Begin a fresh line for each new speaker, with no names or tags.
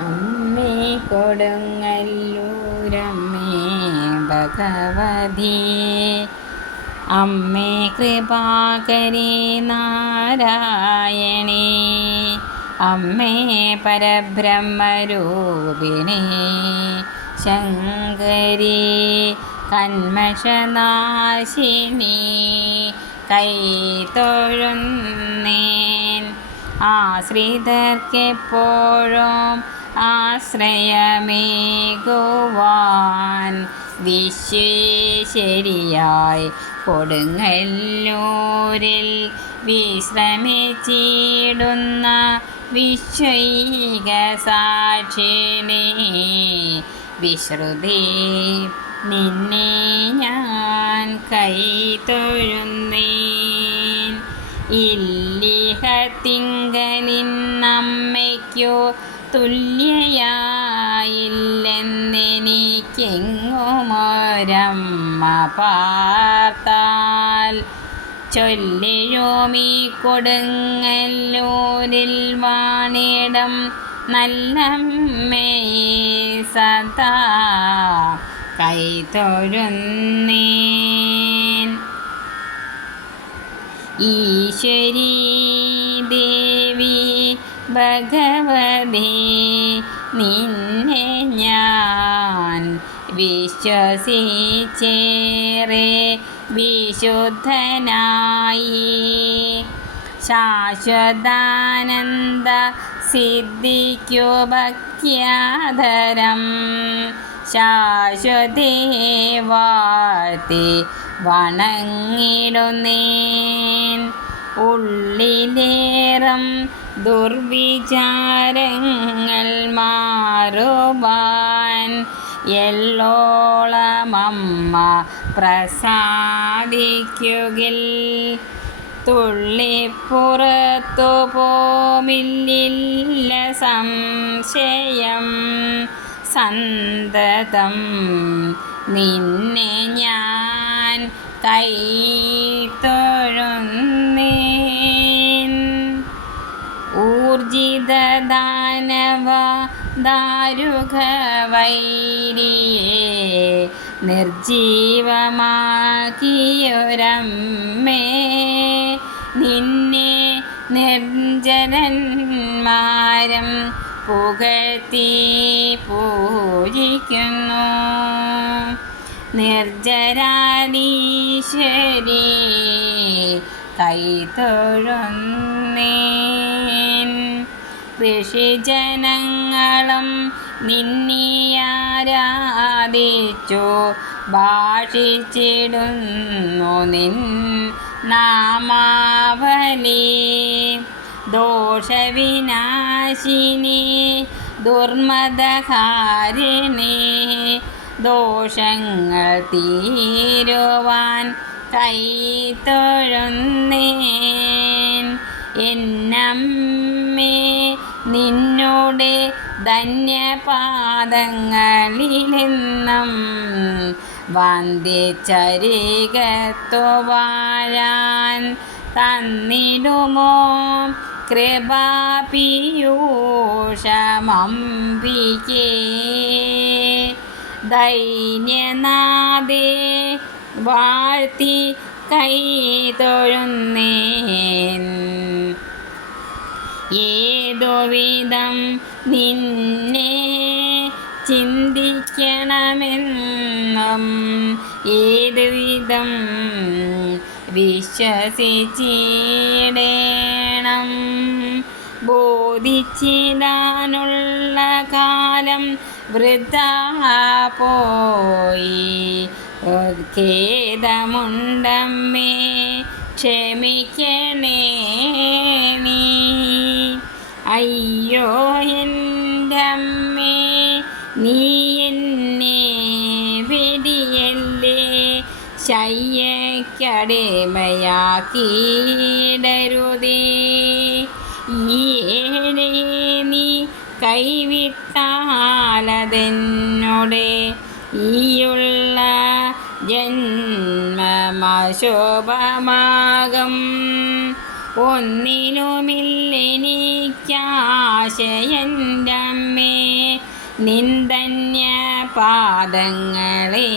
അമ്മേ കൊടുങ്ങല്ലൂരമ്മേ ഭഗവതി. അമ്മേ കൃപാകരി നാരായണേ. അമ്മേ പരബ്രഹ്മരൂപിണി. ശങ്കരി കന്മഷനാശിനി കൈതൊഴുന്നേൻ ആശ്രിതർക്കെപ്പോഴും ആശ്രയമേകുവാൻ വിശ്വേശ്വരിയായി കൊടുങ്ങല്ലൂരിൽ വിശ്രമിച്ചിടുന്ന വിശ്വൈക സാക്ഷിണി വിശ്രുതി. നിന്നെ ഞാൻ കൈതൊഴുന്നേൻ ഇല്ലിഹത്തിങ്കനിന്നമ്മയ്ക്കു തുല്യയായില്ലെന്നെനിക്കെങ്ങുമൊരമ്മ പാർത്താൽ. ചൊല്ലിഴുമീ കൊടുങ്ങല്ലൂരിൽ വാണിടം നല്ലമ്മേ സദാ കൈതൊഴുന്നേൻ ഈശ്വരീ ദേവി ഭഗവതി നിന്നെ ഞാൻ വിശ്വസിച്ചേറെ വിശുദ്ധനായി. ശാശ്വതാനന്ദ സിദ്ധിക്കു ഭക്യാധരം ശാശ്വതേ വാഴ്ത്തി വണങ്ങിടുന്നേൻ. ഉള്ളിലേറം ദുർവിചാരങ്ങൾ മാറുവാൻ എല്ലോളമമ്മ പ്രസാദിക്കുകിൽ. തുള്ളിപ്പുറത്തു പോമില്ലില്ല സംശയം. സന്തതം നിന്നെ ഞാൻ കൈത്തൊഴുന്നേൻ ഊർജിത ദാനവ നിർജീവമാക്കിയൊരമ്മേ. നിന്നെ നിർജനന്മാരം പുകഴ്ത്തി പൂജിക്കുന്നു. നിർജരാധീശ്വരി കൈതൊഴുന്നേൻ ഋഷിജനങ്ങളും നിന്നിയാരാധിച്ചു ഭാഷിച്ചിടുന്നു നിൻ നാമാവലി. ദോഷവിനാശിനി ദുർമദകാരിണി ദോഷങ്ങൾ തീരുവാൻ കൈത്തൊഴുന്നേൻ എന്നമ്മേ നിന്നോട് ധന്യപാദങ്ങളിലെന്നും വന്ദിച്ചരികത്തു വാഴാൻ തന്നിടുമോ? കൃപാപീയൂഷമംബികേ ദൈന്യനാദേ വാഴ്ത്തി കൈ തൊഴുന്നേൻ. ഏതോ വിധം നിന്നെ ചിന്തിക്കണമെന്നും ഏതുവിധം വിശ്വസിച്ചിടേണം. ബോധിച്ചിടാനുള്ള കാലം വൃദ്ധ പോയി ഖേദമുണ്ടമ്മേ ക്ഷമിക്കണേ നീ. അയ്യോ എന്റെ അമ്മേ നീ എന്നെ വെടിയല്ലേ? ശയ്യക്കടിമയാക്കിയിടരുതേ ഈ നീ കൈവിട്ടാലതെന്നോടെ ഈയുള്ള ജന്മമശോഭമാകം. ഒന്നിനുമില്ലെനിക്കാശയന്റെ അമ്മേ നിന്ദന്യ പാദങ്ങളെ